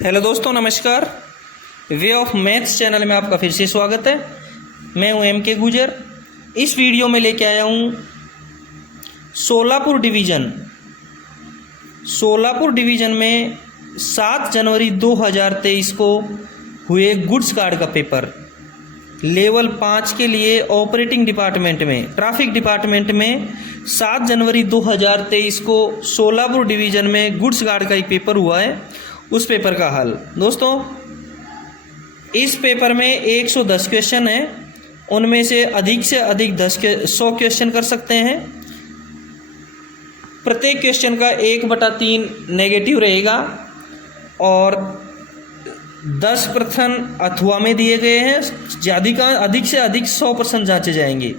Hello दोस्तों, नमस्कार। Way of maths channel में आपका फिर से स्वागत है। मैं हूं एम के गुजर। इस वीडियो में लेके आया हूं सोलापुर डिवीज़न में 7 जनवरी 2023 को हुए गुड्स कार्ड का पेपर लेवल 5 के लिए ऑपरेटिंग डिपार्टमेंट में, ट्रैफिक डिपार्टमेंट में 7 जनवरी 2023 को सोलापुर डिवीज़न में गुड्स कार्ड का एक पेपर हुआ है। उस पेपर का हल दोस्तों, इस पेपर में 110 क्वेश्चन है। उनमें से अधिक 100 क्वेश्चन कर सकते हैं। प्रत्येक क्वेश्चन का 1/3 नेगेटिव रहेगा और 10 प्रश्न अथवा में दिए गए हैं। अधिक से अधिक 100 प्रश्न जांचे जाएंगे।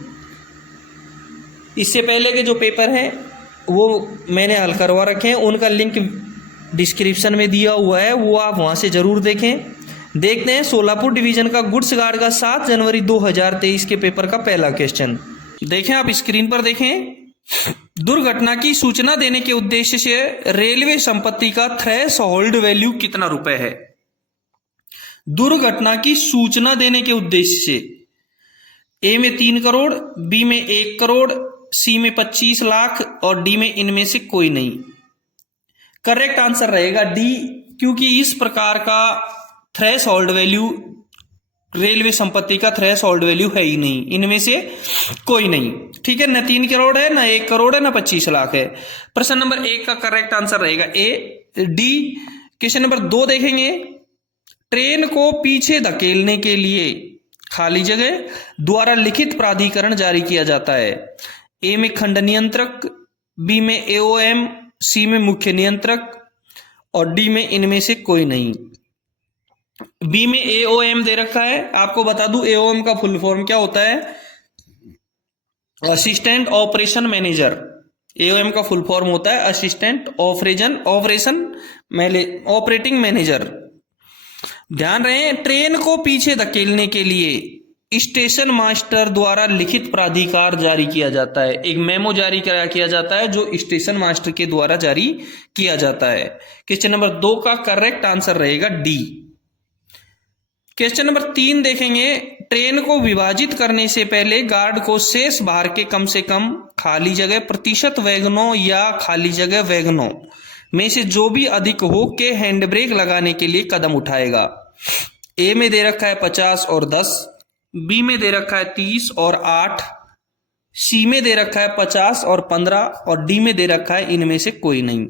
इससे पहले के जो पेपर हैं वो मैंने हल करवा रखे हैं, उनका लिंक डिस्क्रिप्शन में दिया हुआ है, वो आप वहां से जरूर देखें। देखते हैं सोलापुर डिवीजन का गुड्स कार्ड का 7 जनवरी 2023 के पेपर का पहला क्वेश्चन। देखें, आप स्क्रीन पर देखें। दुर्घटना की सूचना देने के उद्देश्य से रेलवे संपत्ति का थ्रेशोल्ड वैल्यू कितना रुपए है? दुर्घटना की सूचना देने के उद्देश्य से ए में 3 करोड़, बी में 1 करोड़, सी में 25 लाख और डी में इनमें से कोई नहीं। करेक्ट आंसर रहेगा डी, क्योंकि इस प्रकार का थ्रेशोल्ड वैल्यू रेलवे संपत्ति का थ्रेशोल्ड वैल्यू है ही नहीं, इनमें से कोई नहीं। ठीक है, न 3 करोड़ है, न 1 करोड़ है, न 25 लाख है। प्रश्न नंबर 1 का करेक्ट आंसर रहेगा ए, डी। क्वेश्चन नंबर 2 देखेंगे। ट्रेन को पीछे धकेलने के लिए खाली जगह द्वारा लिखित प्राधिकरण जारी किया जाता है। ए में खंड नियंत्रक, बी में एओएम, सी में मुख्य नियंत्रक और डी में इनमें से कोई नहीं। बी में एओएम दे रखा है। आपको बता दूं एओएम का फुल फॉर्म क्या होता है? Assistant operation manager. एओएम का फुल फॉर्म होता है असिस्टेंट ऑपरेटिंग मैनेजर। ध्यान रहे, ट्रेन को पीछे धकेलने के लिए स्टेशन मास्टर द्वारा लिखित प्राधिकार जारी किया जाता है। एक मेमो जारी किया जाता है जो स्टेशन मास्टर के द्वारा जारी किया जाता है। क्वेश्चन नंबर 2 का करेक्ट आंसर रहेगा डी। क्वेश्चन नंबर 3 देखेंगे। ट्रेन को विभाजित करने से पहले गार्ड को शेष भार के कम से कम खाली जगह प्रतिशत वैगनों या खाली जगह वैगनों में से जो भी अधिक हो के हैंड ब्रेक लगाने के लिए कदम उठाएगा। ए में दे रखा है 50 और 10, बी में दे रखा है 30 और 8, सी में दे रखा है 50 और 15 और डी में दे रखा है इनमें से कोई नहीं।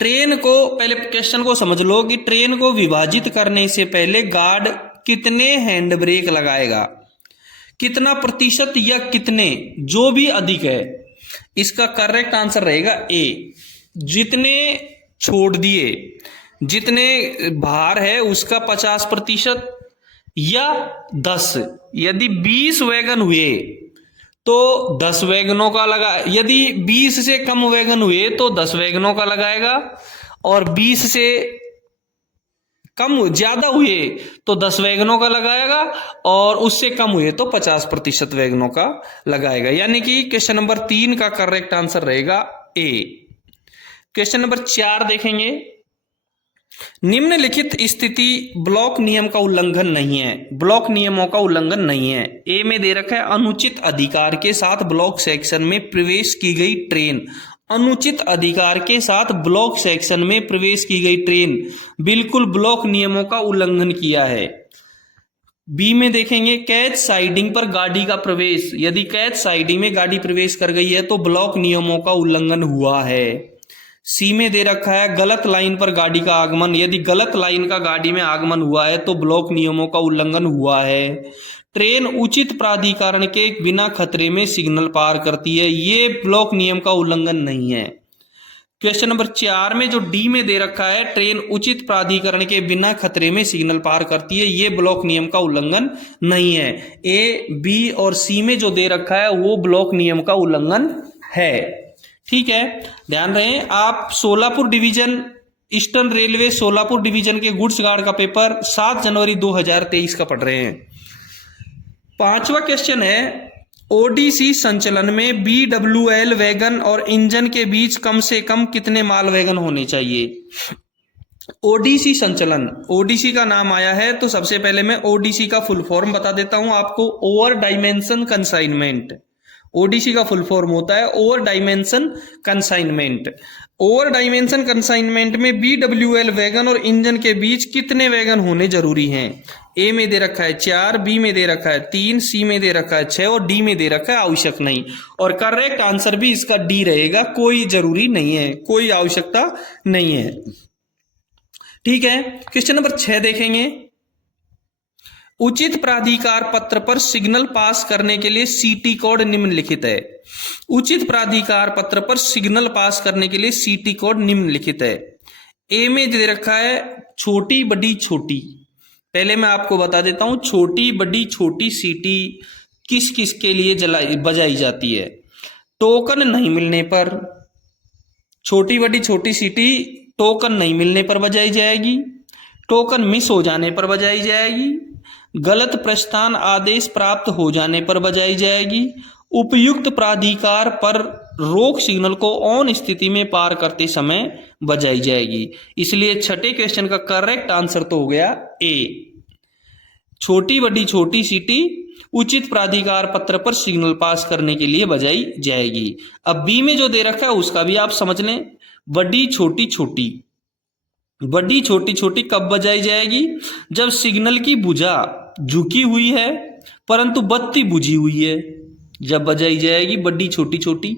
ट्रेन को, पहले क्वेश्चन को समझ लो कि ट्रेन को विभाजित करने से पहले गार्ड कितने हैंड ब्रेक लगाएगा, कितना प्रतिशत या कितने, जो भी अधिक है। इसका करेक्ट आंसर रहेगा ए, जितने छोड़ दिए, जितने भार है उसका 50% या 10। यदि 20 वैगन हुए तो 10 वैगनों का लगा, यदि 20 से कम वैगन हुए तो 10 वैगनों का लगाएगा और 20 से कम ज्यादा हुए तो 10 वैगनों का लगाएगा और उससे कम हुए तो 50% वैगनों का लगाएगा। यानी कि क्वेश्चन नंबर 3 का करेक्ट आंसर रहेगा ए। क्वेश्चन नंबर 4 देखेंगे। निम्नलिखित स्थिति ब्लॉक नियम का उल्लंघन नहीं है, ब्लॉक नियमों का उल्लंघन नहीं है। ए में दे रखा है अनुचित अधिकार के साथ ब्लॉक सेक्शन में प्रवेश की गई ट्रेन। अनुचित अधिकार के साथ ब्लॉक सेक्शन में प्रवेश की गई ट्रेन बिल्कुल ब्लॉक नियमों का उल्लंघन किया है। बी में देखेंगे कैच साइडिंग पर गाड़ी का प्रवेश। यदि कैच साइडिंग में गाड़ी प्रवेश कर गई है तो ब्लॉक नियमों का उल्लंघन हुआ है। सी में दे रखा है गलत लाइन पर गाड़ी का आगमन। यदि गलत लाइन का गाड़ी में आगमन हुआ है तो ब्लॉक नियमों का उल्लंघन हुआ है। ट्रेन उचित प्राधिकरण के बिना खतरे में सिग्नल पार करती है, ये ब्लॉक नियम का उल्लंघन नहीं है। क्वेश्चन नंबर 4 में जो डी में दे रखा है ट्रेन उचित प्राधिकरण के बिना खतरे में सिग्नल पार करती है, ये ब्लॉक नियम का उल्लंघन नहीं है। ए, बी और सी में जो दे रखा है वो ब्लॉक नियम का उल्लंघन है। ठीक है, ध्यान रहे, आप Solapur division, eastern railway Solapur division के गुड्स कार्ड का पेपर 7 जनवरी 2023 का पढ़ रहे हैं। 5वां क्वेश्चन है, ओडीसी संचलन में बीडब्ल्यूएल वैगन और इंजन के बीच कम से कम कितने माल वैगन होने चाहिए? ओडीसी संचलन, ओडीसी का नाम आया है तो सबसे पहले मैं ओडीसी का फुल फॉर्म बता देता हूं आपको। ओवर डायमेंशन कंसाइनमेंट, ओडीसी का फुल फॉर्म होता है over dimension consignment. Over dimension consignment में बीडब्ल्यूएल वैगन और इंजन के बीच कितने वैगन होने जरूरी हैं? ए में दे रखा है 4, बी में दे रखा है 3, सी में दे रखा है 6 और डी में दे रखा है आवश्यक नहीं। और करेक्ट आंसर भी इसका डी रहेगा, कोई जरूरी नहीं है, कोई आवश्यकता नहीं है। ठीक है, क्वेश्चन नंबर 6 देखेंगे। उचित प्राधिकार पत्र पर सिग्नल पास करने के लिए सीटी कोड निम्नलिखित है। उचित प्राधिकार पत्र पर सिग्नल पास करने के लिए सीटी कोड निम्नलिखित है। ए में दे रखा है छोटी बड़ी छोटी। पहले मैं आपको बता देता हूं छोटी बड़ी छोटी सीटी किस किस के लिए बजाई जाती है। टोकन नहीं मिलने पर, छोटी बड़ी छोटी सीटी टोकन नहीं मिलने पर बजाई जाएगी, टोकन मिस हो जाने पर बजाई जाएगी, गलत प्रस्थान आदेश प्राप्त हो जाने पर बजाई जाएगी, उपयुक्त प्राधिकार पर रोक सिग्नल को ऑन स्थिति में पार करते समय बजाई जाएगी। इसलिए छठे क्वेश्चन का करेक्ट आंसर तो हो गया ए, छोटी बड़ी छोटी सीटी उचित प्राधिकार पत्र पर सिग्नल पास करने के लिए बजाई जाएगी। अब बी में जो दे रखा है उसका भी आप समझ लें, बड़ी छोटी छोटी, बड़ी छोटी छोटी कब बजाई जाएगी? जब सिग्नल की भुजा झुकी हुई है परंतु बत्ती बुझी हुई है, जब बजाई जाएगी बड़ी छोटी छोटी।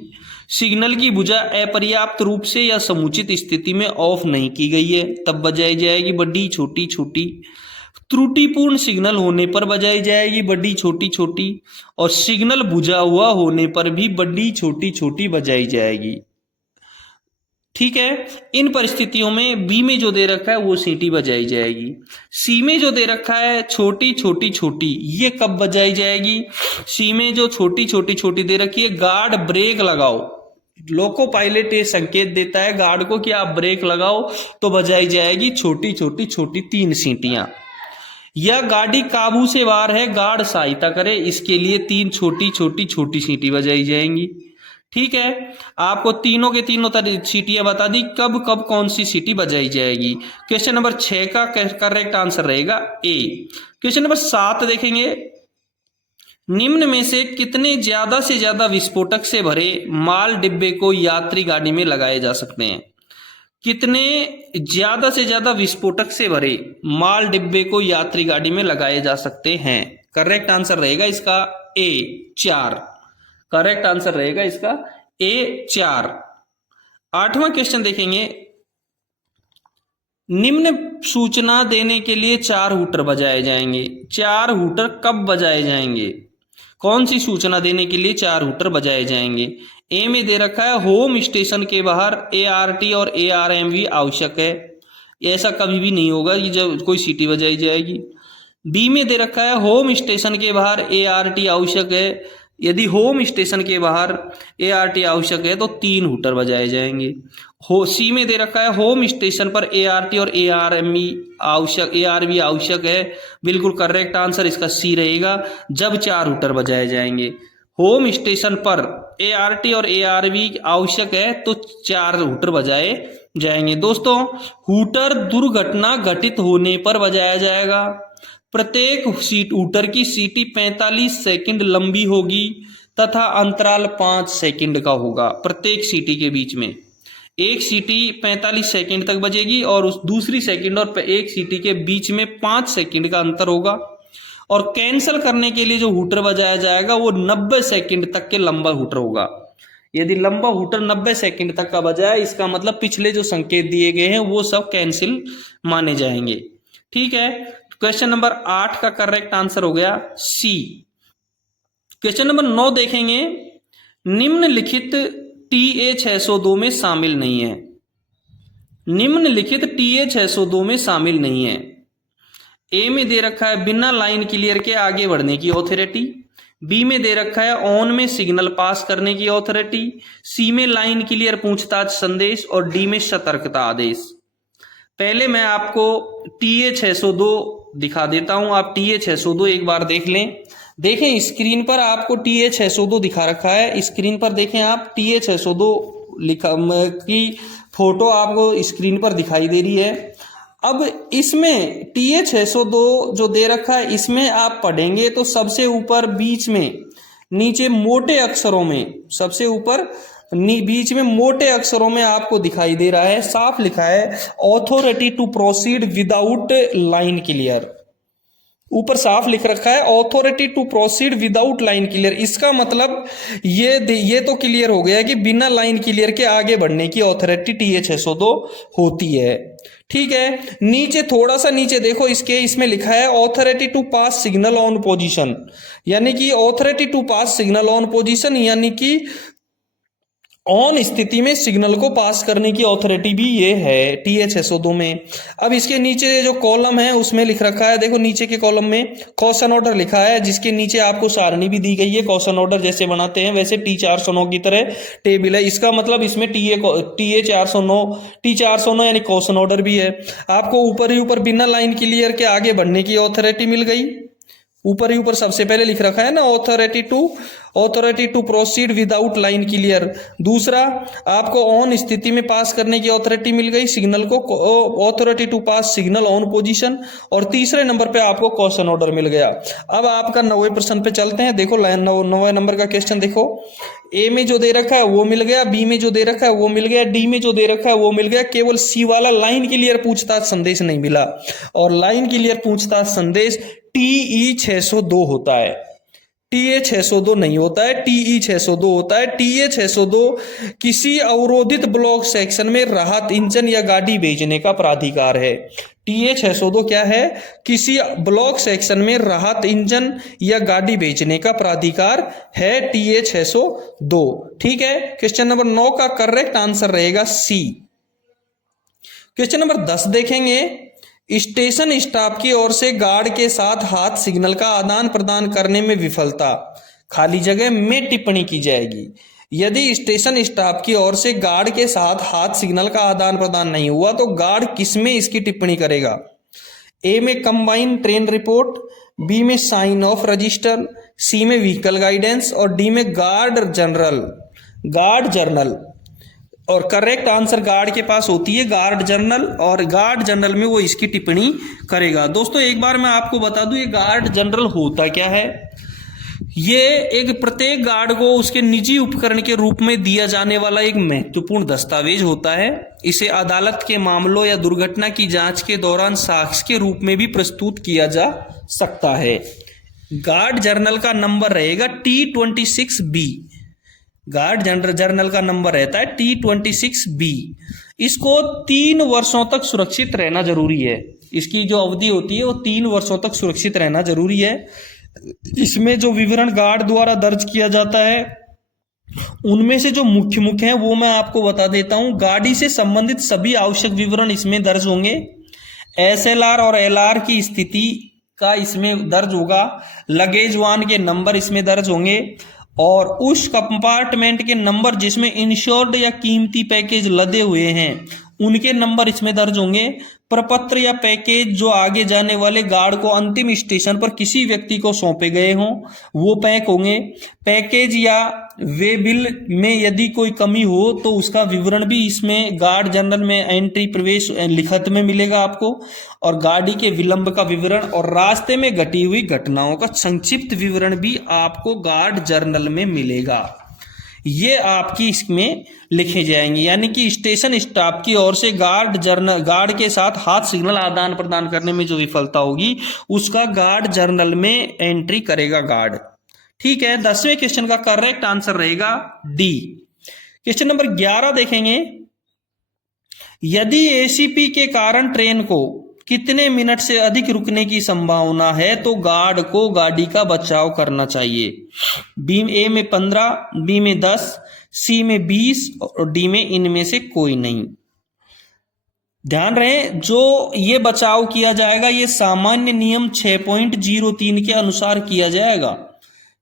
सिग्नल की भुजा अपर्याप्त रूप से या समुचित स्थिति में ऑफ नहीं की गई है, तब बजाई जाएगी बड़ी छोटी छोटी। त्रुटिपूर्ण सिग्नल होने पर बजाई जाएगी बड़ी छोटी छोटी, और सिग्नल बुझा हुआ होने पर भी बड़ी छोटी छोटी बजाई जाएगी। ठीक है, इन परिस्थितियों में बी में जो दे रखा है वो सीटी बजाई जाएगी। सी में जो दे रखा है छोटी छोटी छोटी, ये कब बजाई जाएगी? सी में जो छोटी छोटी छोटी दे रखी है, गार्ड ब्रेक लगाओ, लोको पायलट ये संकेत देता है गार्ड को कि आप ब्रेक लगाओ, तो बजाई जाएगी छोटी छोटी छोटी 3 सीटियां। या गाड़ी काबू से बाहर है, गार्ड सहायता करे, इसके लिए 3 छोटी छोटी छोटी सीटी बजाई जाएंगी। ठीक है, आपको तीनों के तीनों सीटियां बता दी, कब कब कौन सी सीटी बजाई जाएगी। क्वेश्चन नंबर 6 का करेक्ट आंसर रहेगा ए। क्वेश्चन नंबर 7 देखेंगे। निम्न में से कितने ज्यादा से ज्यादा विस्फोटक से भरे माल डिब्बे को यात्री गाड़ी में लगाए जा सकते हैं? कितने ज्यादा से ज्यादा विस्फोटक से भरे माल डिब्बे को यात्री गाड़ी में लगाए जा सकते हैं? करेक्ट आंसर रहेगा इसका ए 4। करेक्ट आंसर रहेगा इसका ए 4। 8वां क्वेश्चन देखेंगे। निम्न सूचना देने के लिए 4 हूटर बजाए जाएंगे। 4 हूटर कब बजाए जाएंगे? कौन सी सूचना देने के लिए 4 हूटर बजाए जाएंगे? ए में दे रखा है होम स्टेशन के बाहर ART और ARMV आवश्यक है, ऐसा कभी भी नहीं होगा कि जब कोई सीटी बजाई जाएगी। बी में दे रखा है होम स्टेशन के बाहर ART आवश्यक है, यदि होम स्टेशन के बाहर ART आवश्यक है तो 3 हूटर बजाए जाएंगे। सी में दे रखा है होम स्टेशन पर ART और ARV आवश्यक है, बिल्कुल करेक्ट आंसर इसका सी रहेगा, जब 4 हूटर बजाए जाएंगे। होम स्टेशन पर ART और ARV आवश्यक है तो 4 हूटर बजाए जाएंगे। दोस्तों, हूटर दुर्घटना घटित होने पर बजाया जाएगा। प्रत्येक हूटर की सीटी 45 सेकंड लंबी होगी तथा अंतराल 5 सेकंड का होगा। प्रत्येक सीटी के बीच में एक सीटी 45 सेकंड तक बजेगी और उस दूसरी सेकंड और एक सीटी के बीच में 5 सेकंड का अंतर होगा। और कैंसिल करने के लिए जो हूटर बजाया जाएगा वो 90 सेकंड तक के लंबा हूटर होगा। यदि लंबा हूटर 90 सेकंड तक का बजाए, इसका मतलब पिछले जो संकेत दिए गए हैं वो सब कैंसिल माने जाएंगे। ठीक है, क्वेश्चन नंबर 8 का करेक्ट आंसर हो गया सी। क्वेश्चन नंबर 9 देखेंगे। निम्नलिखित TA 602 में शामिल नहीं है। निम्नलिखित TA 602 में शामिल नहीं है। ए में दे रखा है बिना लाइन क्लियर के आगे बढ़ने की ऑथोरिटी। बी में दे रखा है ऑन में सिग्नल पास करने की ऑथोरिटी। सी में लाइन क्लियर पूछताछ संदेश और डी में सतर्कता आदेश। पहले मैं आपको TA 602 दिखा देता हूं, आप TA 602 एक बार देख लें। देखें स्क्रीन पर आपको TA 602 दिखा रखा है, स्क्रीन पर देखें आप TA 602 लिखा की फोटो आपको स्क्रीन पर दिखाई दे रही है। अब इसमें TH602 जो दे रखा है, इसमें आप पढ़ेंगे तो सबसे ऊपर बीच में नीचे मोटे अक्षरों में, सबसे ऊपर बीच में मोटे अक्षरों में आपको दिखाई दे रहा है, साफ लिखा है authority to proceed without line clear. ऊपर साफ लिख रखा है authority to proceed without line clear. इसका मतलब ये तो क्लियर हो गया कि बिना लाइन क्लियर के आगे बढ़ने की ऑथोरिटी TH602 होती है। ठीक है, नीचे थोड़ा सा नीचे देखो, इसमें लिखा है authority to pass signal on position, यानी कि authority to pass signal on position, यानी कि ऑन स्थिति में सिग्नल को पास करने की ऑथोरिटी भी ये है TH602 में। अब इसके नीचे जो कॉलम है उसमें लिख रखा है, देखो नीचे के कॉलम में क्वेश्चन ऑर्डर लिखा है, जिसके नीचे आपको सारणी भी दी गई है, क्वेश्चन ऑर्डर जैसे बनाते हैं वैसे T409 की तरह टेबल है। इसका मतलब इसमें T409 यानी क्वेश्चन ऑर्डर भी है। आपको ऊपर ही ऊपर बिना लाइन क्लियर के आगे बढ़ने की ऑथोरिटी मिल गई, ऊपर ही ऊपर सबसे पहले लिख रखा है ना authority to proceed without line clear. दूसरा, आपको ऑन स्थिति में पास करने की ऑथोरिटी मिल गई सिग्नल को, authority to pass signal on position. और तीसरे नंबर पे आपको क्वेश्चन ऑर्डर मिल गया। अब आपका 90 प्रश्न पे चलते हैं। देखो 9वें नंबर का क्वेश्चन देखो, ए में जो दे रखा है वो मिल गया, बी में जो दे रखा है वो मिल गया, डी में जो दे रखा है वो मिल गया, केवल सी वाला लाइन क्लियर पूछताछ संदेश नहीं मिला। और लाइन क्लियर पूछताछ संदेश TE602 होता है, TH602 नहीं होता है, TE602 होता है। TH602 किसी अवरोधित ब्लॉक सेक्शन में राहत इंजन या गाड़ी भेजने का प्राधिकार है। TH602 क्या है? किसी ब्लॉक सेक्शन में राहत इंजन या गाड़ी भेजने का प्राधिकार है TH602। ठीक है, क्वेश्चन नंबर 9 का करेक्ट आंसर रहेगा सी। क्वेश्चन नंबर 10 देखेंगे, स्टेशन स्टाफ की ओर से गार्ड के साथ हाथ सिग्नल का आदान प्रदान करने में विफलता, खाली जगह में टिप्पणी की जाएगी। यदि स्टेशन स्टाफ की ओर से गार्ड के साथ हाथ सिग्नल का आदान प्रदान नहीं हुआ तो गार्ड किसमें इसकी टिप्पणी करेगा? ए में कंबाइन ट्रेन रिपोर्ट, बी में साइन ऑफ रजिस्टर, सी में व्हीकल गाइडेंस और डी में गार्ड जर्नल। और करेक्ट आंसर गार्ड के पास होती है गार्ड जर्नल, और गार्ड जर्नल में वो इसकी टिप्पणी करेगा। दोस्तों एक बार मैं आपको बता दूं ये गार्ड जर्नल होता क्या है। ये एक प्रत्येक गार्ड को उसके निजी उपकरण के रूप में दिया जाने वाला एक महत्वपूर्ण दस्तावेज होता है। इसे अदालत के मामलों या दुर्घटना की जांच के दौरान साक्ष्य के रूप में भी प्रस्तुत किया जा सकता है। गार्ड जर्नल का नंबर रहेगा T26B। गार्ड जर्नल का नंबर रहता है T26B। इसको 3 वर्षों तक सुरक्षित रहना जरूरी है। इसकी जो अवधि होती है वो 3 वर्षों तक सुरक्षित रहना जरूरी है। इसमें जो विवरण गार्ड द्वारा दर्ज किया जाता है उनमें से जो मुख्य है वो मैं आपको बता देता हूं। गाड़ी से संबंधित सभी आवश्यक विवरण इसमें दर्ज होंगे। SLR और LR की स्थिति का इसमें दर्ज होगा। लगेज वाहन के नंबर इसमें दर्ज होंगे और उस कंपार्टमेंट के नंबर जिसमें इंश्योर्ड या कीमती पैकेज लदे हुए हैं उनके नंबर इसमें दर्ज होंगे। प्रपत्र या पैकेज जो आगे जाने वाले गार्ड को अंतिम स्टेशन पर किसी व्यक्ति को सौंपे गए हों वो पैक होंगे। पैकेज या वे बिल में यदि कोई कमी हो तो उसका विवरण भी इसमें गार्ड जर्नल में एंट्री प्रवेश लिखत में मिलेगा आपको। और गाड़ी के विलंब का विवरण और रास्ते में घटी हुई घटनाओं का संक्षिप्त विवरण भी आपको गार्ड जर्नल में मिलेगा। ये आपकी इसमें लिखे जाएंगे। यानी कि स्टेशन स्टाफ की ओर से गार्ड के साथ हाथ सिग्नल आदान प्रदान करने में जो विफलता होगी उसका गार्ड जर्नल में एंट्री करेगा गार्ड। ठीक है, 10वें क्वेश्चन का करेक्ट आंसर रहेगा डी। क्वेश्चन नंबर 11 देखेंगे, यदि ACP के कारण ट्रेन को कितने मिनट से अधिक रुकने की संभावना है तो गार्ड को गाड़ी का बचाव करना चाहिए। A में 15, B में 10, C में 20 और D में इनमें से कोई नहीं। ध्यान रहे जो ये बचाव किया जाएगा ये सामान्य नियम 6.03 के अनुसार किया जाएगा।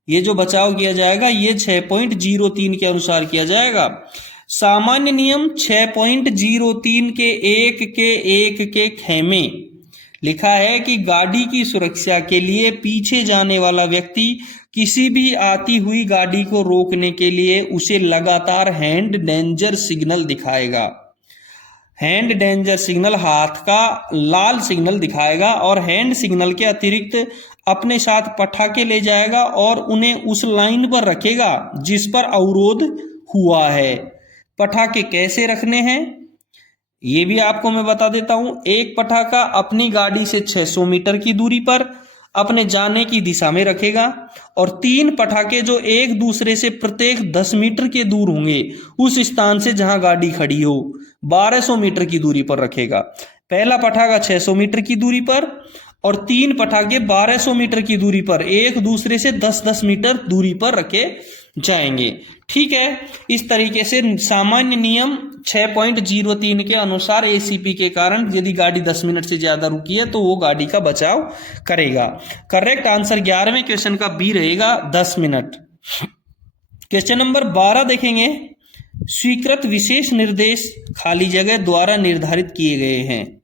ये जो बचाव किया जाएगा ये 6.03 के अनुसार किया जाएगा। सामान्य नियम 6.03 के 1 के खेमे लिखा है कि गाड़ी की सुरक्षा के लिए पीछे जाने वाला व्यक्ति किसी भी आती हुई गाड़ी को रोकने के लिए उसे लगातार हैंड डेंजर सिग्नल दिखाएगा। हैंड डेंजर सिग्नल हाथ का लाल सिग्नल दिखाएगा और हैंड सिग्नल के अतिरिक्त अपने साथ पटाखे ले जाएगा और उन्हें उस लाइन पर रखेगा जिस पर अवरोध हुआ है। पटाखे कैसे रखने हैं ये भी आपको मैं बता देता हूं। एक पटाखा अपनी गाड़ी से 600 मीटर की दूरी पर अपने जाने की दिशा में रखेगा और 3 पटाखे जो एक दूसरे से प्रत्येक 10 मीटर के दूर होंगे उस स्थान से जहां गाड़ी खड़ी हो 1200 मीटर की दूरी पर रखेगा। पहला पटाखा 600 मीटर की दूरी पर और 3 पटाखे 1200 मीटर की दूरी पर एक दूसरे से 10-10 मीटर दूरी पर रखे जाएंगे। ठीक है, इस तरीके से सामान्य नियम 6.03 के अनुसार एसीपी के कारण यदि गाड़ी 10 मिनट से ज्यादा रुकी है तो वो गाड़ी का बचाव करेगा। करेक्ट आंसर 11वें क्वेश्चन का बी रहेगा 10 मिनट। क्वेश्चन नंबर 12 देखेंगे। स्वीकृत विशेष निर्देश खाली जगह द्वारा निर्धारित किए गए हैं।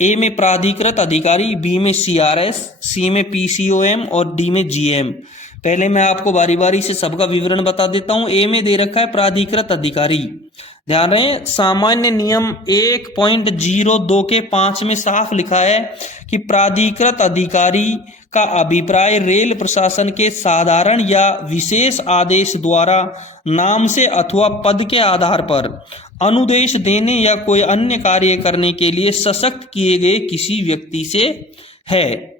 ए में प्राधिकृत अधिकारी, बी में सीआरएस, सी में पीसीओएम और डी में जीएम। पहले मैं आपको बारी बारी से सबका विवरण बता देता हूं। ए में दे रखा है प्राधिकृत अधिकारी। ध्यान रहे सामान्य नियम 1.02 के 5 में साफ लिखा है कि प्राधिकृत अधिकारी का अभिप्राय रेल प्रशासन के साधारण या विशेष आदेश द्वारा नाम से अथवा पद के आधार पर अनुदेश देने या कोई अन्य कार्य करने के लिए सशक्त किए गए किसी व्यक्ति से है।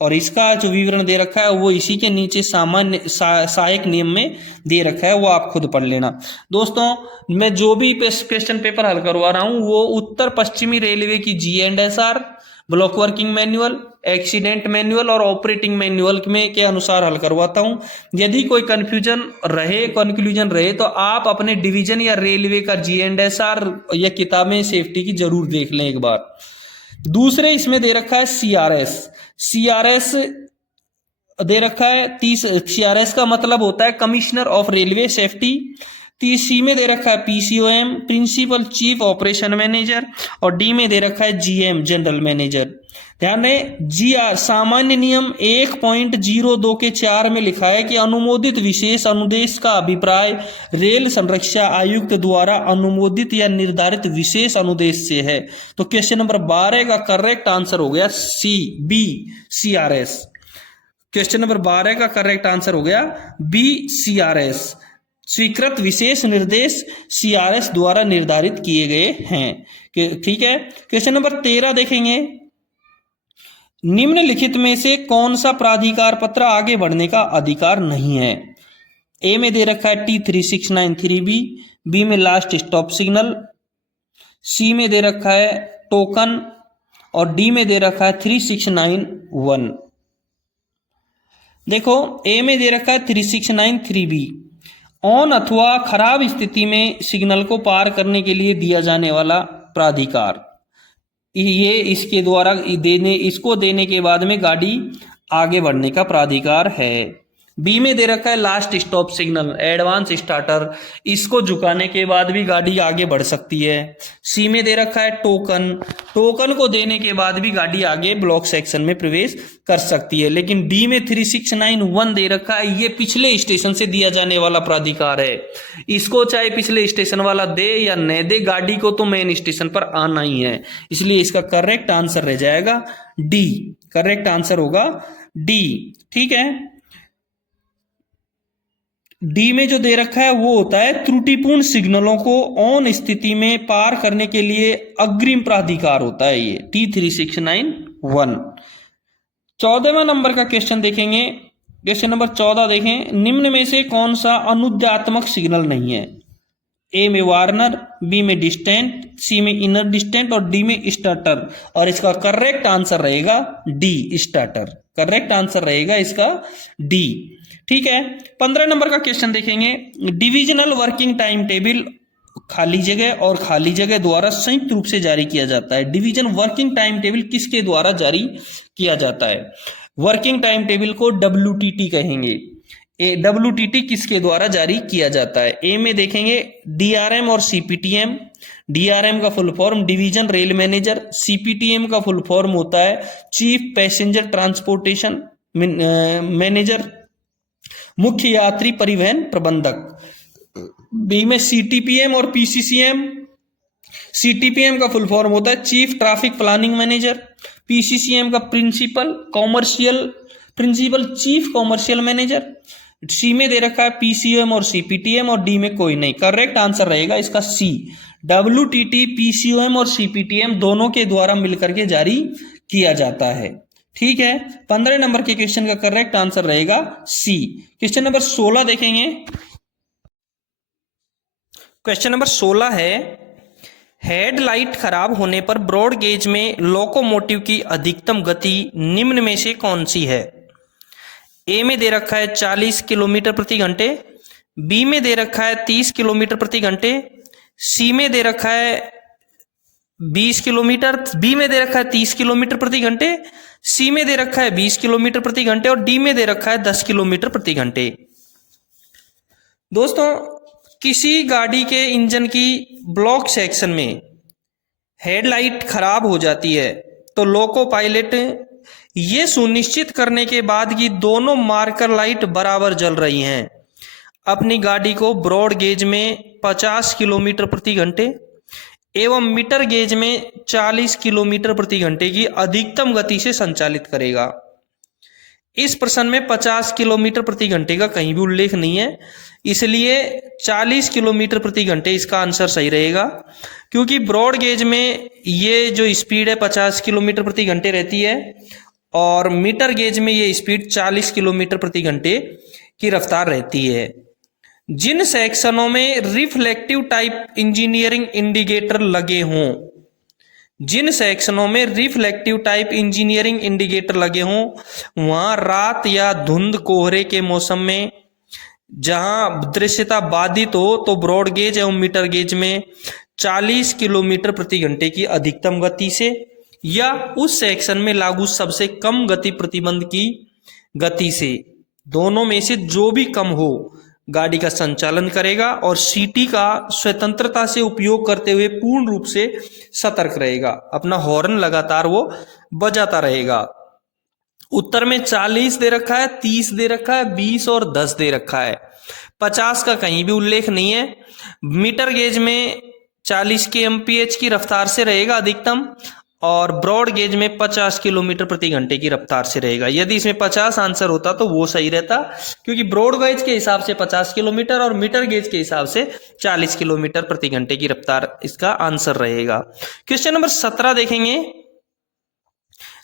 और इसका जो विवरण दे रखा है वो इसी के नीचे सामान्य सहायक नियम में दे रखा है, वो आप खुद पढ़ लेना। दोस्तों मैं जो भी क्वेश्चन पेपर हल करवा रहा हूं वो उत्तर पश्चिमी रेलवे की जी&एस-आर, block working manual, accident manual और ऑपरेटिंग मैनुअल में के अनुसार हल करवाता हूं। यदि कोई कंफ्यूजन रहे तो आप अपने डिवीजन या रेलवे का जी&एस-आर या किताबें सेफ्टी की जरूर देख लें एक बार। दूसरे इसमें दे रखा है सीआरएस दे रखा है। सीआरएस का मतलब होता है कमिश्नर ऑफ रेलवे सेफ्टी। सी में दे रखा है पीसीओएम, प्रिंसिपल चीफ ऑपरेशन मैनेजर, और डी में दे रखा है जीएम, जनरल मैनेजर। ध्यान रहे जीआर सामान्य नियम 1.02 के 4 में लिखा है कि अनुमोदित विशेष अनुदेश का अभिप्राय रेल संरक्षा आयुक्त द्वारा अनुमोदित या निर्धारित विशेष अनुदेश से है। तो क्वेश्चन नंबर 12 का करेक्ट आंसर हो गया सीआरएस। क्वेश्चन नंबर 12 का करेक्ट आंसर हो गया सीआरएस। स्वीकृत विशेष निर्देश सीआरएस द्वारा निर्धारित किए गए हैं। ठीक है, क्वेश्चन नंबर 13 देखेंगे। निम्नलिखित में से कौन सा प्राधिकार पत्र आगे बढ़ने का अधिकार नहीं है। ए में दे रखा है T3693B, बी में लास्ट स्टॉप सिग्नल, सी में दे रखा है टोकन और डी में दे रखा है 3691। देखो ए में दे रखा है 3693B, ऑन अथवा खराब स्थिति में सिग्नल को पार करने के लिए दिया जाने वाला प्राधिकार। ये इसके द्वारा इसको देने के बाद में गाड़ी आगे बढ़ने का प्राधिकार है। बी में दे रखा है last stop signal, advance starter, इसको झुकाने के बाद भी गाड़ी आगे बढ़ सकती है। सी में दे रखा है टोकन को देने के बाद भी गाड़ी आगे ब्लॉक सेक्शन में प्रवेश कर सकती है। लेकिन डी में 3691 दे रखा है, ये पिछले स्टेशन से दिया जाने वाला प्राधिकार है। इसको चाहे पिछले स्टेशन वाला दे या न दे, गाड़ी को तो मेन स्टेशन पर आना ही है। इसलिए इसका करेक्ट आंसर रह जाएगा डी। करेक्ट आंसर होगा डी। ठीक है, डी में जो दे रखा है वो होता है त्रुटिपूर्ण सिग्नलों को ऑन स्थिति में पार करने के लिए अग्रिम प्राधिकार होता है ये T3691। 14वां नंबर का क्वेश्चन देखेंगे। क्वेश्चन नंबर 14 देखें। निम्न में से कौन सा अनुज्ञात्मक सिग्नल नहीं है। ए में वार्नर, बी में डिस्टेंट, सी में इनर डिस्टेंट और डी में स्टार्टर। और इसका करेक्ट आंसर रहेगा डी, स्टार्टर। करेक्ट आंसर रहेगा इसका डी। ठीक है, 15 नंबर का क्वेश्चन देखेंगे। डिविजनल वर्किंग टाइम टेबल खाली जगह और खाली जगह द्वारा संयुक्त रूप से जारी किया जाता है। डिवीजन वर्किंग टाइम टेबल किसके द्वारा जारी किया जाता है। वर्किंग टाइम टेबल को WTT कहेंगे। WTT किसके द्वारा जारी किया जाता है। ए में देखेंगे DRM और CPTM। DRM का full form division rail manager, CPTM का फुल फॉर्म होता है चीफ पैसेंजर ट्रांसपोर्टेशन मैनेजर, मुख्य यात्री परिवहन प्रबंधक। बी में CTPM और PCCM। CTPM का फुल फॉर्म होता है chief traffic planning manager. PCCM का प्रिंसिपल चीफ कॉमर्शियल मैनेजर। सी में दे रखा है PCOM और CPTM और डी में कोई नहीं। करेक्ट आंसर रहेगा इसका सी। WTT, PCOM और CPTM दोनों के द्वारा मिलकर के जारी किया जाता है। ठीक है, 15 नंबर के क्वेश्चन का करेक्ट आंसर रहेगा सी। क्वेश्चन नंबर 16 देखेंगे। क्वेश्चन नंबर 16 है, हेडलाइट खराब होने पर ब्रॉड गेज में लोकोमोटिव की अधिकतम गति निम्न में से कौन सी है? ए में दे रखा है 40 किलोमीटर प्रति घंटे, बी में दे रखा है 30 किलोमीटर प्रति घंटे, सी में दे रखा है 20 किलोमीटर, बी में दे रखा है 30 किलोमीटर प्रति घंटे, सी में दे रखा है 20 किलोमीटर प्रति घंटे और डी में दे रखा है 10 किलोमीटर प्रति घंटे। दोस्तों, किसी गाड़ी के इंजन की ब्लॉक सेक्शन में हेडलाइट खराब हो जाती है तो लोको पायलट ये सुनिश्चित करने के बाद कि दोनों मार्कर लाइट बराबर जल रही हैं, अपनी गाड़ी को ब्रॉड गेज में 50 किलोमीटर प्रति घंटे एवं मीटर गेज में 40 किलोमीटर प्रति घंटे की अधिकतम गति से संचालित करेगा। इस प्रश्न में 50 किलोमीटर प्रति घंटे का कहीं भी उल्लेख नहीं है, इसलिए 40 किलोमीटर प्रति घंटे इसका आंसर सही रहेगा, क्योंकि ब्रॉड गेज में ये जो स्पीड है 50 किलोमीटर प्रति घंटे रहती है और मीटर गेज में ये स्पीड 40 किलोमीटर प्रति घंटे की रफ्तार रहती है। जिन सेक्शनों में रिफ्लेक्टिव टाइप इंजीनियरिंग इंडिकेटर लगे हों, जिन सेक्शनों में रिफ्लेक्टिव टाइप इंजीनियरिंग इंडिकेटर लगे हों, वहां रात या धुंध कोहरे के मौसम में जहां दृश्यता बाधित हो तो ब्रॉड गेज एवं मीटर गेज में 40 किलोमीटर प्रति घंटे की अधिकतम गति से या उस सेक्शन में लागू सबसे कम गति प्रतिबंध की गति से, दोनों में से जो भी कम हो, गाड़ी का संचालन करेगा और सीटी का स्वतंत्रता से उपयोग करते हुए पूर्ण रूप से सतर्क रहेगा। अपना हॉर्न लगातार वो बजाता रहेगा। उत्तर में 40 दे रखा है, 30 दे रखा है, 20 और 10 दे रखा है। 50 का कहीं भी उल्लेख नहीं है। मीटर गेज में 40 kmph की रफ्तार से रहेगा अधिकतम और ब्रॉड गेज में 50 किलोमीटर प्रति घंटे की रफ्तार से रहेगा। यदि इसमें 50 आंसर होता तो वो सही रहता, क्योंकि ब्रॉड गेज के हिसाब से 50 किलोमीटर और मीटर गेज के हिसाब से 40 किलोमीटर प्रति घंटे की रफ्तार इसका आंसर रहेगा। क्वेश्चन नंबर 17 देखेंगे।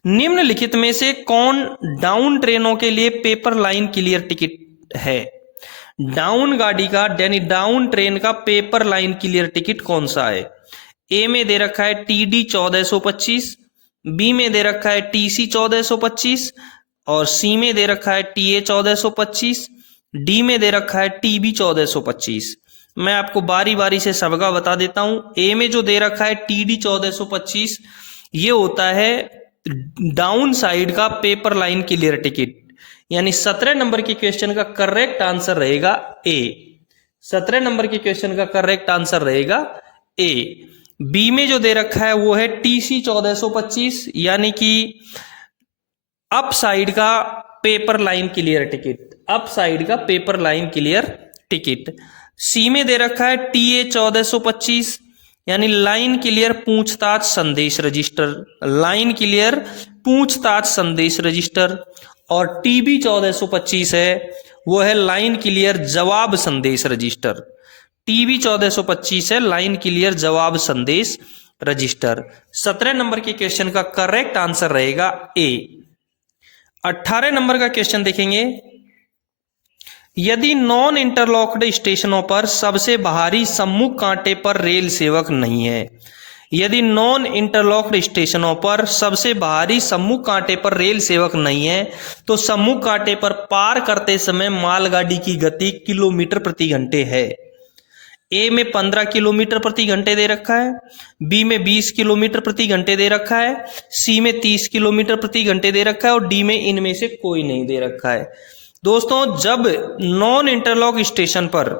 निम्नलिखित में से कौन डाउन ट्रेनों के लिए पेपर लाइन क्लियर टिकट है? डाउन गाड़ी का यानी डाउन ट्रेन का पेपर लाइन क्लियर टिकट कौन सा है? ए में दे रखा है TD 1425, बी में दे रखा है TC 1425 और सी में दे रखा है TA 1425, डी में दे रखा है TB 1425। मैं आपको बारी बारी से सबका बता देता हूं। ए में जो दे रखा है TD 1425 ये होता है डाउन साइड का पेपर लाइन क्लियर टिकट, यानी 17 नंबर के क्वेश्चन का करेक्ट आंसर रहेगा ए। 17 नंबर के क्वेश्चन का करेक्ट आंसर रहेगा ए। बी में जो दे रखा है वो है TC 1425, यानी कि अप साइड का paper line clear ticket, up side का पेपर लाइन क्लियर टिकट। सी में दे रखा है TA 1425, यानी लाइन क्लियर पूछताछ संदेश रजिस्टर, लाइन क्लियर पूछताछ संदेश रजिस्टर। और TB 1425 है वो है लाइन क्लियर जवाब संदेश रजिस्टर। TB 1425 है लाइन क्लियर जवाब संदेश रजिस्टर। 17 नंबर के क्वेश्चन का करेक्ट आंसर रहेगा ए। 18 नंबर का क्वेश्चन देखेंगे। यदि नॉन इंटरलॉक्ड स्टेशनों पर सबसे बाहरी सम्मुख कांटे पर रेल सेवक नहीं है, यदि नॉन इंटरलॉक्ड स्टेशनों पर सबसे बाहरी सम्मुख कांटे पर रेल सेवक नहीं है तो सम्मुख कांटे पर पार करते समय मालगाड़ी की गति किलोमीटर प्रति घंटे है। ए में 15 किलोमीटर प्रति घंटे दे रखा है, बी में 20 किलोमीटर प्रति घंटे दे रखा है, सी में 30 किलोमीटर प्रति घंटे दे रखा है और डी में इनमें से कोई नहीं दे रखा है। दोस्तों, जब नॉन इंटरलॉक स्टेशन पर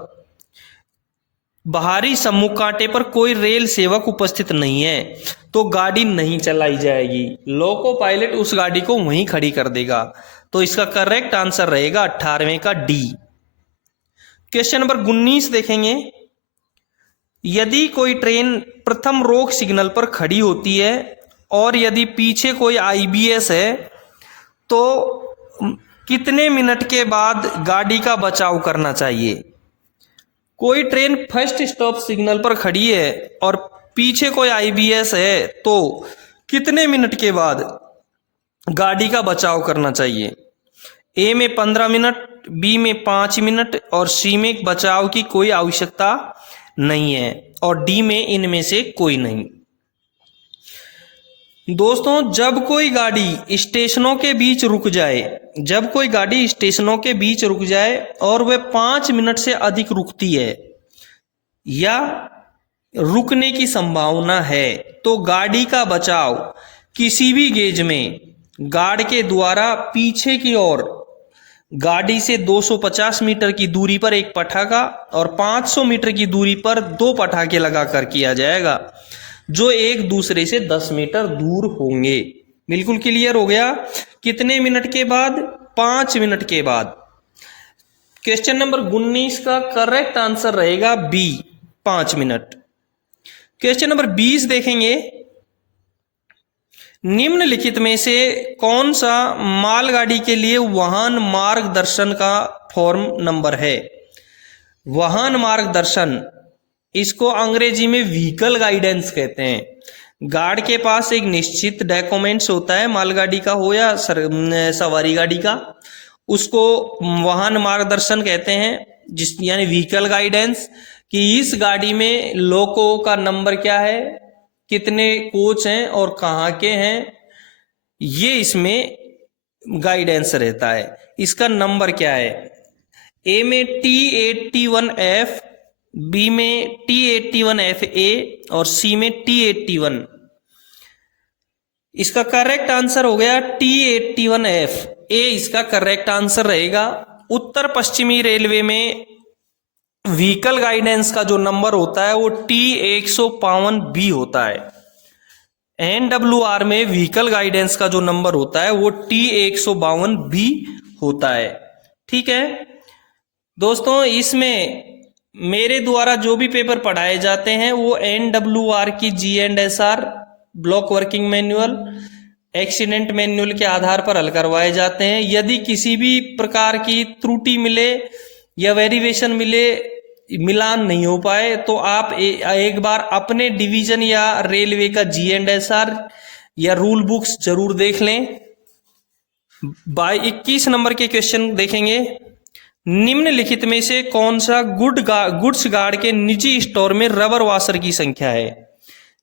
बाहरी सम्मुख कांटे पर कोई रेल सेवक उपस्थित नहीं है तो गाड़ी नहीं चलाई जाएगी, लोको पायलट उस गाड़ी को वहीं खड़ी कर देगा। तो इसका करेक्ट आंसर रहेगा 18वें का डी। क्वेश्चन नंबर 19 देखेंगे। यदि कोई ट्रेन प्रथम रोक सिग्नल पर खड़ी होती है और यदि पीछे कोई आईबीएस है तो कितने मिनट के बाद गाड़ी का बचाव करना चाहिए। कोई ट्रेन फर्स्ट स्टॉप सिग्नल पर खड़ी है और पीछे कोई आईबीएस है तो कितने मिनट के बाद गाड़ी का बचाव करना चाहिए। ए में 15 मिनट, बी में 5 मिनट और सी में बचाव की कोई आवश्यकता नहीं है और डी में इनमें से कोई नहीं। दोस्तों, जब कोई गाड़ी स्टेशनों के बीच रुक जाए, और वह 5 मिनट से अधिक रुकती है या रुकने की संभावना है तो गाड़ी का बचाव किसी भी गेज में गार्ड के द्वारा पीछे की ओर गाड़ी से 250 मीटर की दूरी पर एक पटाखा और 500 मीटर की दूरी पर 2 पटाखे लगाकर किया जाएगा जो एक दूसरे से 10 मीटर दूर होंगे। बिल्कुल क्लियर हो गया। कितने मिनट के बाद? 5 मिनट के बाद। क्वेश्चन नंबर 19 का करेक्ट आंसर रहेगा बी, 5 मिनट। क्वेश्चन नंबर 20 देखेंगे। निम्नलिखित में से कौन सा मालगाड़ी के लिए वाहन मार्गदर्शन का फॉर्म नंबर है? वाहन मार्गदर्शन, इसको अंग्रेजी में व्हीकल गाइडेंस कहते हैं। गार्ड के पास एक निश्चित डॉक्यूमेंट्स होता है, मालगाड़ी का हो या सवारी गाड़ी का, उसको वाहन मार्गदर्शन कहते हैं, यानी व्हीकल गाइडेंस, कि इस गाड़ी में लोको का नंबर क्या है, कितने कोच हैं और कहाँ के हैं, ये इसमें गाइडेंस रहता है। इसका नंबर क्या है? ए में T81F, बी में T81FA और सी में T81। इसका करेक्ट आंसर हो गया T81F, ए इसका करेक्ट आंसर रहेगा। उत्तर पश्चिमी रेलवे में व्हीकल गाइडेंस का जो नंबर होता है वो T152B होता है। NWR में व्हीकल गाइडेंस का जो नंबर होता है वो T152B होता है। ठीक है दोस्तों, इसमें मेरे द्वारा जो भी पेपर पढ़ाए जाते हैं वो NWR की G&SR block working manual, accident manual के आधार पर हल करवाए जाते हैं। यदि किसी भी प्रकार की त्रुटि मिले या वेरिएशन मिले, मिलान नहीं हो पाए, तो आप एक बार अपने डिवीजन या रेलवे का G&SR या रूल बुक्स जरूर देख लें। 21 नंबर के क्वेश्चन देखेंगे। निम्नलिखित में से कौन सा गुड्स गार्ड के निजी स्टोर में रबर वॉशर की संख्या है?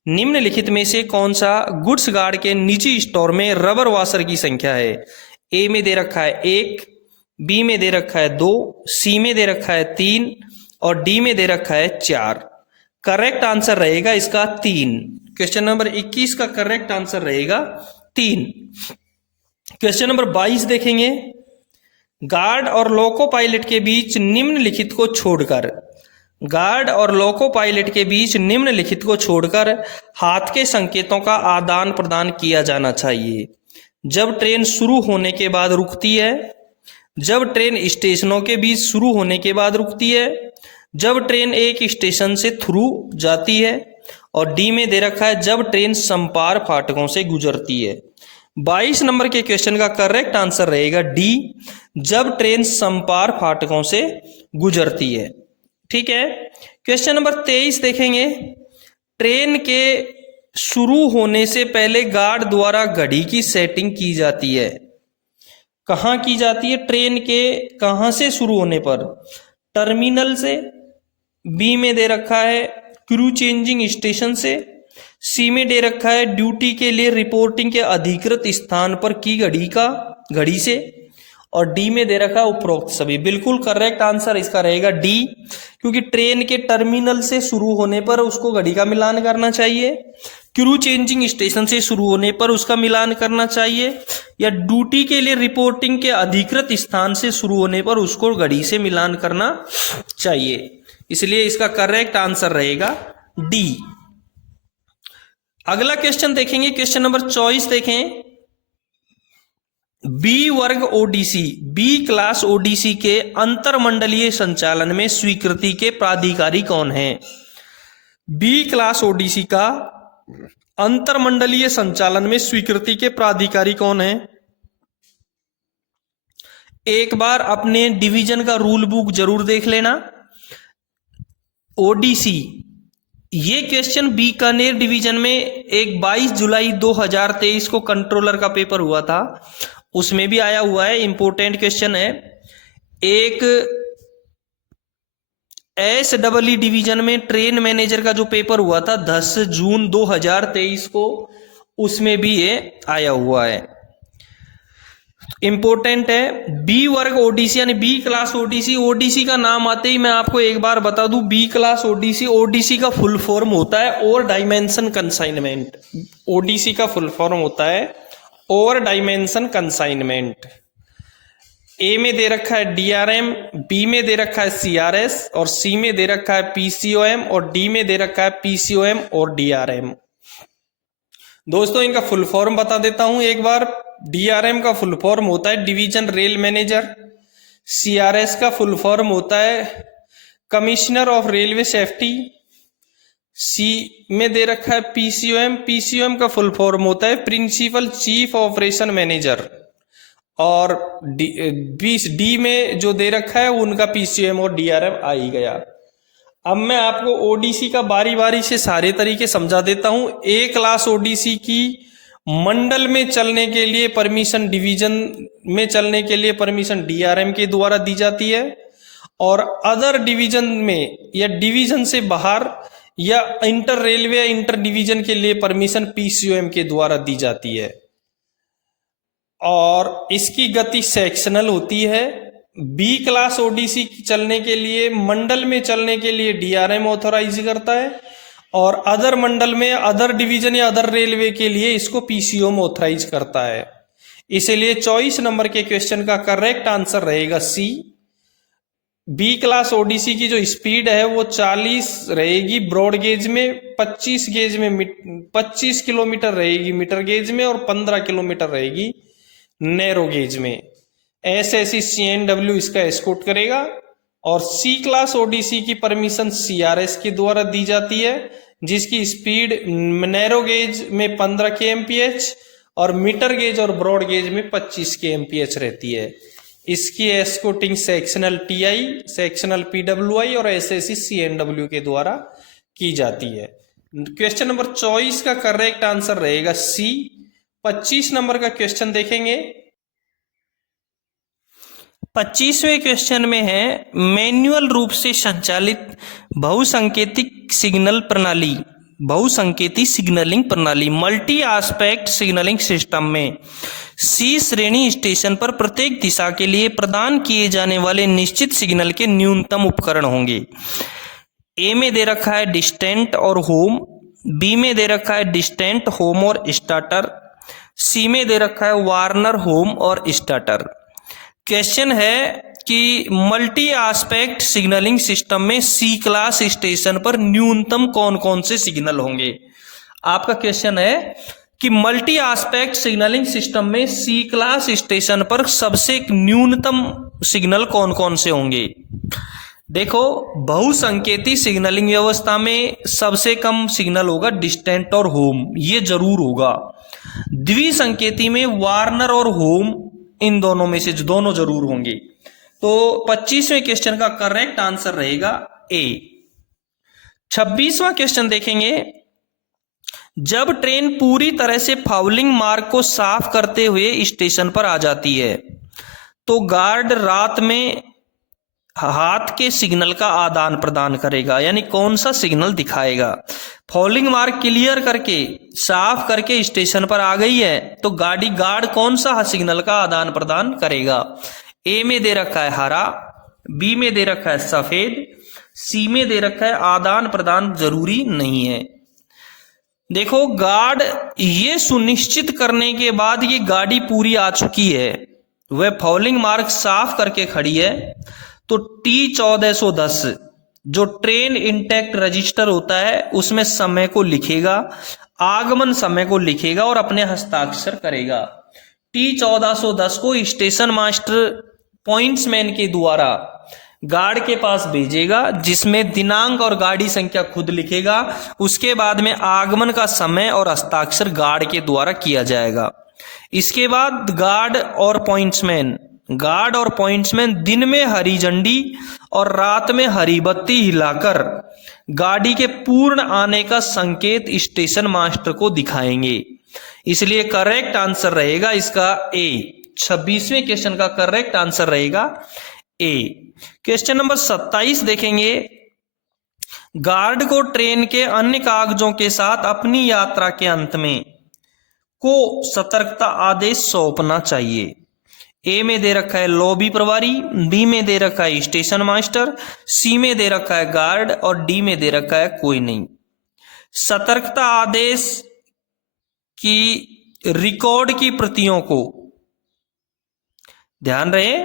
निम्नलिखित में से कौन सा गुड्स गार्ड के निजी स्टोर में रबर वॉशर की संख्या है? ए में दे रखा है 1, बी में दे रखा है 2, सी में दे रखा है 3 और डी में दे रखा है 4। करेक्ट आंसर रहेगा इसका 3। क्वेश्चन नंबर 21 का करेक्ट आंसर रहेगा 3। क्वेश्चन नंबर 22 देखेंगे। गार्ड और लोको पायलट के बीच निम्नलिखित को छोड़कर हाथ के संकेतों का आदान प्रदान किया जाना चाहिए। जब ट्रेन शुरू होने के बाद रुकती है, जब ट्रेन स्टेशनों के बीच शुरू होने के बाद रुकती है, जब ट्रेन एक स्टेशन से थ्रू जाती है और डी में दे रखा है जब ट्रेन संपार फाटकों से गुजरती है। 22 नंबर के क्वेश्चन का करेक्ट आंसर रहेगा डी, जब ट्रेन संपार फाटकों से गुजरती है। ठीक है, क्वेश्चन नंबर 23 देखेंगे। ट्रेन के शुरू होने से पहले गार्ड द्वारा घड़ी की सेटिंग की जाती है। कहाँ की जाती है? ट्रेन के कहाँ से शुरू होने पर? टर्मिनल से, बी में दे रखा है क्रू चेंजिंग स्टेशन से, सी में दे रखा है ड्यूटी के लिए रिपोर्टिंग के अधिकृत स्थान पर की घड़ी से और डी में दे रखा है उपरोक्त सभी। बिल्कुल करेक्ट आंसर इसका रहेगा डी, क्योंकि ट्रेन के टर्मिनल से शुरू होने पर उसको घड़ी का मिलान करना चाहिए, क्रू चेंजिंग स्टेशन से शुरू होने पर उसका मिलान करना चाहिए, या ड्यूटी के लिए रिपोर्टिंग के अधिकृत स्थान से शुरू होने पर उसको घड़ी से मिलान करना चाहिए। इसलिए इसका करेक्ट आंसर रहेगा डी। अगला क्वेश्चन देखेंगे, क्वेश्चन नंबर 24 देखें। बी वर्ग ओडीसी, बी क्लास ओडीसी के अंतरमंडलीय संचालन में स्वीकृति के प्राधिकारी कौन हैं? बी क्लास ओडीसी का अंतरमंडलीय संचालन में स्वीकृति के प्राधिकारी कौन है? एक बार अपने डिवीजन का रूल बुक जरूर देख लेना। ओडीसी, ये क्वेश्चन बीकानेर डिवीजन में एक 22 जुलाई 2023 को कंट्रोलर का पेपर हुआ था, उसमें भी आया हुआ है, इंपॉर्टेंट क्वेश्चन है। एक SEE डिवीजन में ट्रेन मैनेजर का जो पेपर हुआ था 10 जून 2023 को, उसमें भी ये आया हुआ है, इंपॉर्टेंट है। बी वर्ग ओडीसी यानी बी क्लास ओडीसी, ओडीसी का नाम आते ही मैं आपको एक बार बता दूं, बी क्लास ओडीसी, ओडीसी का फुल फॉर्म होता है और डायमेंशन कंसाइनमेंट। ओडीसी का फुल फॉर्म होता है और डायमेंशन कंसाइनमेंट। ए में दे रखा है डीआरएम, बी में दे रखा है सीआरएस और सी में दे रखा है पीसीओएम और डी में दे रखा है पीसीओएम और डीआरएम। दोस्तों इनका फुल फॉर्म बता देता हूं एक बार। डीआरएम का फुल फॉर्म होता है डिवीजन रेल मैनेजर, सीआरएस का फुल फॉर्म होता है कमिश्नर ऑफ रेलवे सेफ्टी, सी में दे रखा है पीसीओएम, पीसीओएम का फुल फॉर्म होता है प्रिंसिपल चीफ ऑपरेशन मैनेजर, और डी में जो दे रखा है उनका पीसीओएम और डीआरएम आ ही गया। अब मैं आपको ओडीसी का बारी बारी से सारे तरीके समझा देता हूं। ए क्लास ओडीसी की मंडल में चलने के लिए परमिशन, डिवीजन में चलने के लिए परमिशन डीआरएम के द्वारा दी जाती है, और अदर डिवीजन में या डिवीजन से बाहर या इंटर रेलवे या इंटर डिवीजन के लिए परमिशन पीसीओएम के द्वारा दी जाती है, और इसकी गति सेक्शनल होती है। बी क्लास ओडीसी चलने के लिए, मंडल में चलने के लिए डीआरएम ऑथोराइज करता है, और अदर मंडल में, अदर डिवीजन या अदर रेलवे के लिए इसको पीसीओएम ऑथराइज करता है। इसलिए 24 नंबर के क्वेश्चन का करेक्ट आंसर रहेगा सी। बी क्लास ओडीसी की जो स्पीड है वो 40 रहेगी ब्रॉड गेज में, 25 गेज में 25 किलोमीटर रहेगी मीटर गेज में, और 15 किलोमीटर रहेगी नैरो गेज में। SSC CNW इसका एस्कॉर्ट करेगा। और सी क्लास ओडीसी की परमिशन सीआरएस के द्वारा दी जाती है, जिसकी स्पीड नैरो गेज में 15 kmph और मीटर गेज और ब्रॉड गेज में 25 kmph रहती है। इसकी escorting sectional TI, sectional PWI और SSC CNW के द्वारा की जाती है। क्वेश्चन नंबर 24 का करेक्ट आंसर रहेगा सी। 25 नंबर का क्वेश्चन देखेंगे। 25वें क्वेश्चन में है मैन्युअल रूप से संचालित बहुसंकेतिक सिग्नल प्रणाली, बहुसंकेती सिग्नलिंग प्रणाली, मल्टी एस्पेक्ट सिग्नलिंग सिस्टम में सी श्रेणी स्टेशन पर प्रत्येक दिशा के लिए प्रदान किए जाने वाले निश्चित सिग्नल के न्यूनतम उपकरण होंगे। ए में दे रखा है डिस्टेंट और होम, बी में दे रखा है डिस्टेंट, होम और स्टार्टर, सी में दे रखा है वार्नर, होम और स्टार्टर। क्वेश्चन है कि मल्टी एस्पेक्ट सिग्नलिंग सिस्टम में सी क्लास स्टेशन पर न्यूनतम कौन कौन से सिग्नल होंगे। आपका क्वेश्चन है कि मल्टी एस्पेक्ट सिग्नलिंग सिस्टम में सी क्लास स्टेशन पर सबसे न्यूनतम सिग्नल कौन कौन से होंगे। देखो, बहुसंकेती सिग्नलिंग व्यवस्था में सबसे कम सिग्नल होगा डिस्टेंट और होम, ये जरूर होगा। द्विसंकेती में वार्नर और होम, इन दोनों में से दोनों जरूर होंगे। तो 25वें क्वेश्चन का करेक्ट आंसर रहेगा ए। 26वां क्वेश्चन देखेंगे। जब ट्रेन पूरी तरह से फाउलिंग मार्ग को साफ करते हुए स्टेशन पर आ जाती है तो गार्ड रात में हाथ के सिग्नल का आदान प्रदान करेगा, यानी कौन सा सिग्नल दिखाएगा। फॉलिंग मार्क क्लियर करके, साफ करके स्टेशन पर आ गई है तो गार्ड कौन सा सिग्नल का आदान प्रदान करेगा। ए में दे रखा है हरा, बी में दे रखा है सफेद, सी में दे रखा है आदान प्रदान जरूरी नहीं है। देखो, गार्ड ये सुनिश्चित करने के बाद ये गाड़ी पूरी आ चुकी है, वह फॉलिंग मार्क साफ करके खड़ी है, तो T1410 जो ट्रेन इंटैक्ट रजिस्टर होता है उसमें समय को लिखेगा, आगमन समय को लिखेगा और अपने हस्ताक्षर करेगा। T1410 को स्टेशन मास्टर पॉइंट्समैन के द्वारा गार्ड के पास भेजेगा, जिसमें दिनांक और गाड़ी संख्या खुद लिखेगा। उसके बाद में आगमन का समय और हस्ताक्षर गार्ड के द्वारा किया जाएगा। इसके बाद गार्ड और पॉइंट्समैन दिन में हरी झंडी और रात में हरी बत्ती हिलाकर गाड़ी के पूर्ण आने का संकेत स्टेशन मास्टर को दिखाएंगे। इसलिए करेक्ट आंसर रहेगा इसका ए। 26वें क्वेश्चन का करेक्ट आंसर रहेगा ए। क्वेश्चन नंबर 27 देखेंगे। गार्ड को ट्रेन के अन्य कागजों के साथ अपनी यात्रा के अंत में को सतर्कता आदेश सौंपना चाहिए। ए में दे रखा है लॉबी प्रभारी, बी में दे रखा है स्टेशन मास्टर, सी में दे रखा है गार्ड और डी में दे रखा है कोई नहीं। सतर्कता आदेश की रिकॉर्ड की प्रतियों को, ध्यान रहे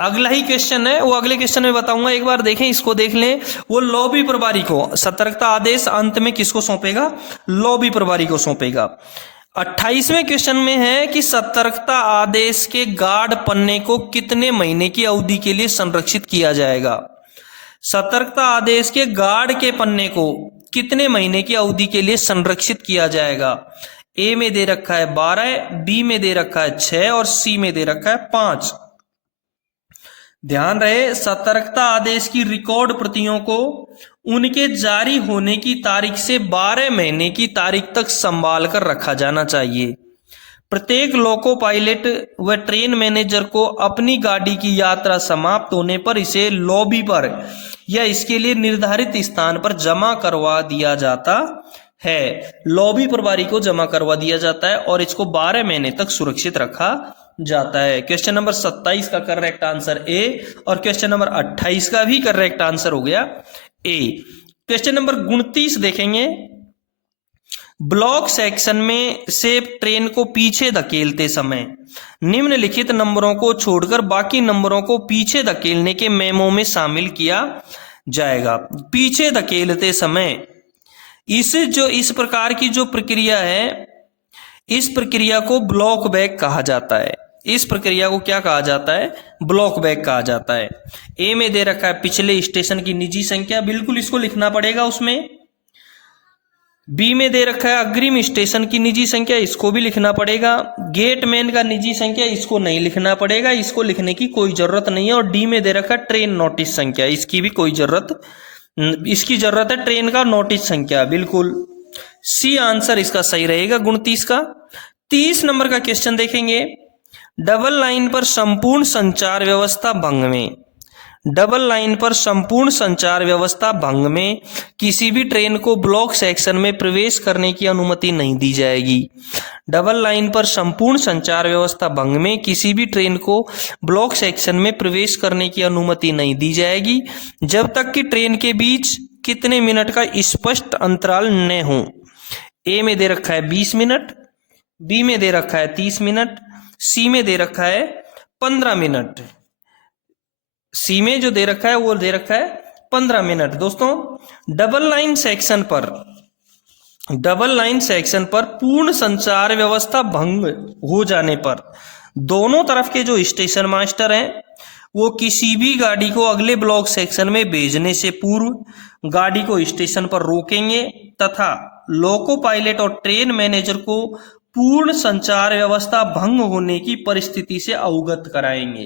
अगला ही क्वेश्चन है, वो अगले क्वेश्चन में बताऊंगा, एक बार देखें, इसको देख लें। वो लॉबी प्रभारी को सतर्कता आदेश अंत में किसको सौंपेगा? लॉबी प्रभारी को सौंपेगा। 28वें क्वेश्चन में है कि सतर्कता आदेश के गार्ड पन्ने को कितने महीने की अवधि के लिए संरक्षित किया जाएगा? सतर्कता आदेश के गार्ड के पन्ने को कितने महीने की अवधि के लिए संरक्षित किया जाएगा? ए में दे रखा है 12, बी में दे रखा है 6 और सी में दे रखा है 5। ध्यान रहे, सतर्कता आदेश की रिकॉर्ड प्रतियों को उनके जारी होने की तारीख से 12 महीने की तारीख तक संभाल कर रखा जाना चाहिए। प्रत्येक लोको पायलट व ट्रेन मैनेजर को अपनी गाड़ी की यात्रा समाप्त होने पर इसे लॉबी पर या इसके लिए निर्धारित स्थान पर जमा करवा दिया जाता है। लॉबी प्रभारी को जमा करवा दिया जाता है और इसको 12 महीने तक सुरक्षित रखा जाता है। क्वेश्चन नंबर 27 का करेक्ट आंसर ए और क्वेश्चन नंबर 28 का भी करेक्ट आंसर हो गया ए। क्वेश्चन नंबर 29 देखेंगे। ब्लॉक सेक्शन में से ट्रेन को पीछे धकेलते समय निम्नलिखित नंबरों को छोड़कर बाकी नंबरों को पीछे धकेलने के मेमो में शामिल किया जाएगा। पीछे धकेलते समय इस प्रकार की जो प्रक्रिया है, इस प्रक्रिया को ब्लॉक बैक कहा जाता है। इस प्रक्रिया को क्या कहा जाता है? ब्लॉक बैक कहा जाता है। ए में दे रखा है पिछले स्टेशन की निजी संख्या, बिल्कुल इसको लिखना पड़ेगा उसमें। बी में दे रखा है अग्रिम स्टेशन की निजी संख्या, इसको भी लिखना पड़ेगा। गेटमैन का निजी संख्या, इसको नहीं लिखना पड़ेगा, इसको लिखने की कोई जरूरत नहीं है। और डी में दे रखा है ट्रेन नोटिस संख्या, इसकी भी कोई जरूरत, इसकी जरूरत है ट्रेन का नोटिस संख्या, बिल्कुल सी आंसर इसका सही रहेगा 29 का। 30 नंबर का क्वेश्चन देखेंगे। डबल लाइन पर संपूर्ण संचार व्यवस्था भंग में, डबल लाइन पर संपूर्ण संचार व्यवस्था भंग में किसी भी ट्रेन को ब्लॉक सेक्शन में प्रवेश करने की अनुमति नहीं दी जाएगी। डबल लाइन पर संपूर्ण संचार व्यवस्था भंग में किसी भी ट्रेन को ब्लॉक सेक्शन में प्रवेश करने की अनुमति नहीं दी जाएगी जब तक कि ट्रेन के बीच कितने मिनट का स्पष्ट अंतराल न हो। ए में दे रखा है 20 मिनट, बी में दे रखा है 30 मिनट, सी में दे रखा है 15 मिनट। सी में जो दे रखा है वो दे रखा है 15 मिनट। दोस्तों, डबल लाइन सेक्शन पर पूर्ण संचार व्यवस्था भंग हो जाने पर दोनों तरफ के जो स्टेशन मास्टर हैं वो किसी भी गाड़ी को अगले ब्लॉक सेक्शन में भेजने से पूर्व गाड़ी को स्टेशन पर रोकेंगे तथा लोको पायलट और ट्रेन मैनेजर को पूर्ण संचार व्यवस्था भंग होने की परिस्थिति से अवगत कराएंगे।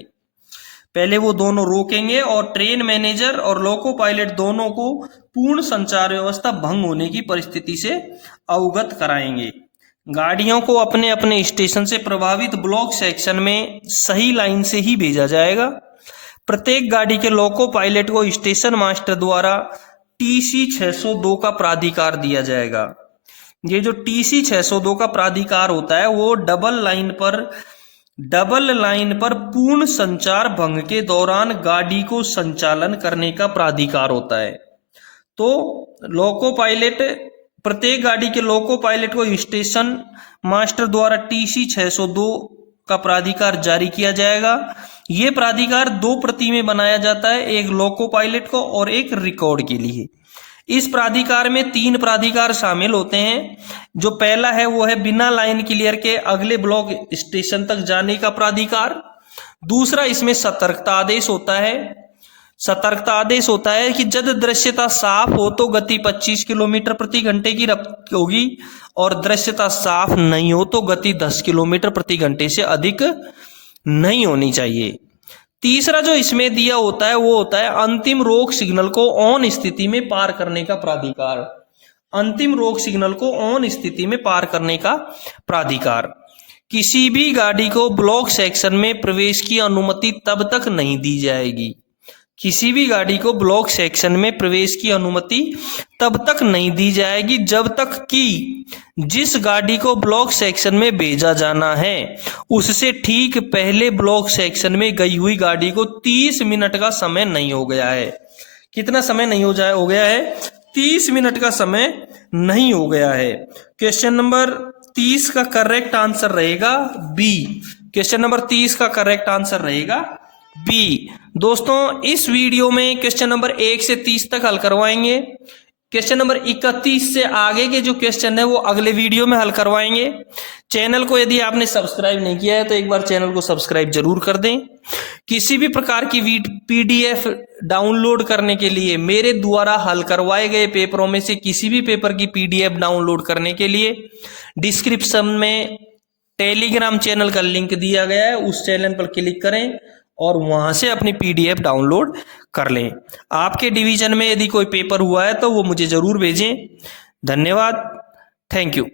पहले वो दोनों रोकेंगे और ट्रेन मैनेजर और लोको पायलट दोनों को पूर्ण संचार व्यवस्था भंग होने की परिस्थिति से अवगत कराएंगे। गाड़ियों को अपने अपने स्टेशन से प्रभावित ब्लॉक सेक्शन में सही लाइन से ही भेजा जाएगा। प्रत्येक गाड़ी के लोको पायलट को स्टेशन मास्टर द्वारा TC 602 का प्राधिकार दिया जाएगा। ये जो TC 602 का प्राधिकार होता है वो डबल लाइन पर पूर्ण संचार भंग के दौरान गाड़ी को संचालन करने का प्राधिकार होता है। तो लोको पायलट, प्रत्येक गाड़ी के लोको पायलट को स्टेशन मास्टर द्वारा TC 602 का प्राधिकार जारी किया जाएगा। ये प्राधिकार 2 प्रति में बनाया जाता है, एक लोको पायलट को और एक रिकॉर्ड के लिए। इस प्राधिकार में 3 प्राधिकार शामिल होते हैं। जो पहला है वो है बिना लाइन क्लियर के अगले ब्लॉक स्टेशन तक जाने का प्राधिकार। दूसरा इसमें सतर्कता आदेश होता है सतर्कता आदेश होता है कि जब दृश्यता साफ हो तो गति 25 किलोमीटर प्रति घंटे की होगी, और दृश्यता साफ नहीं हो तो गति 10 किलोमीटर प्रति घंटे से अधिक नहीं होनी चाहिए। तीसरा जो इसमें दिया होता है वो होता है अंतिम रोक सिग्नल को ऑन स्थिति में पार करने का प्राधिकार। अंतिम रोक सिग्नल को ऑन स्थिति में पार करने का प्राधिकार। किसी भी गाड़ी को ब्लॉक सेक्शन में प्रवेश की अनुमति तब तक नहीं दी जाएगी। किसी भी गाड़ी को ब्लॉक सेक्शन में प्रवेश की अनुमति तब तक नहीं दी जाएगी जब तक कि जिस गाड़ी को ब्लॉक सेक्शन में भेजा जाना है उससे ठीक पहले ब्लॉक सेक्शन में गई हुई गाड़ी को 30 मिनट का समय नहीं हो गया है। कितना समय नहीं हो गया है? 30 मिनट का समय नहीं हो गया है। क्वेश्चन नंबर 30 का करेक्ट आंसर रहेगा बी। क्वेश्चन नंबर 30 का करेक्ट आंसर रहेगा बी। दोस्तों इस वीडियो में क्वेश्चन नंबर 1 से 30 तक हल करवाएंगे। क्वेश्चन नंबर 31 से आगे के जो क्वेश्चन है वो अगले वीडियो में हल करवाएंगे। चैनल को यदि आपने सब्सक्राइब नहीं किया है तो एक बार चैनल को सब्सक्राइब जरूर कर दें। किसी भी प्रकार की पीडीएफ डाउनलोड करने के लिए, मेरे द्वारा हल करवाए गए पेपरों में से किसी भी पेपर की पीडीएफ डाउनलोड करने के लिए डिस्क्रिप्शन में टेलीग्राम चैनल का लिंक दिया गया है, उस चैनल पर क्लिक करें और वहां से अपनी पीडीएफ डाउनलोड कर लें। आपके डिवीजन में यदि कोई पेपर हुआ है तो वो मुझे जरूर भेजें। धन्यवाद। Thank you.